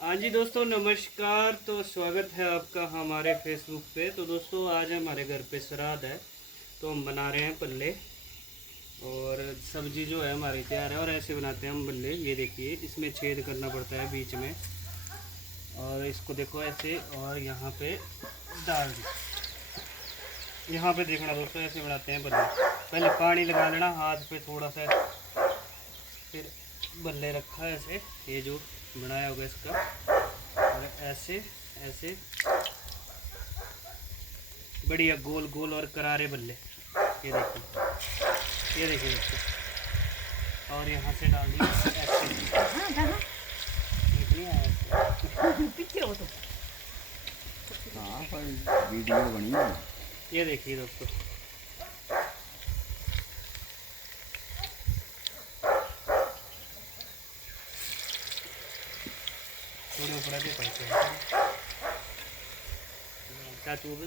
हाँ जी दोस्तों, नमस्कार। तो स्वागत है आपका हमारे फेसबुक पे। तो दोस्तों, आज हमारे घर पे श्राद्ध है, तो हम बना रहे हैं पल्ले। और सब्जी जो है हमारी तैयार है। और ऐसे बनाते हैं हम बल्ले। ये देखिए, इसमें छेद करना पड़ता है बीच में, और इसको देखो ऐसे, और यहाँ पे डाल दी। यहाँ पे देखना दोस्तों, ऐसे बनाते हैं बल्ले। पहले पानी लगा लेना हाथ पे थोड़ा सा, फिर बल्ले रखा है ऐसे, ये जो बनाया होगा इसका, और ऐसे ऐसे बढ़िया गोल गोल और करारे बल्ले। ये देखिए, ये देखिए दोस्तों। और यहाँ से डाल दिया ऐसे। निकली आया ऐसे। पीछे हो तो हाँ पर वीडियो बनी है। ये देखिए दोस्तों, थोड़े ऊपर आके पैसे चाचू भी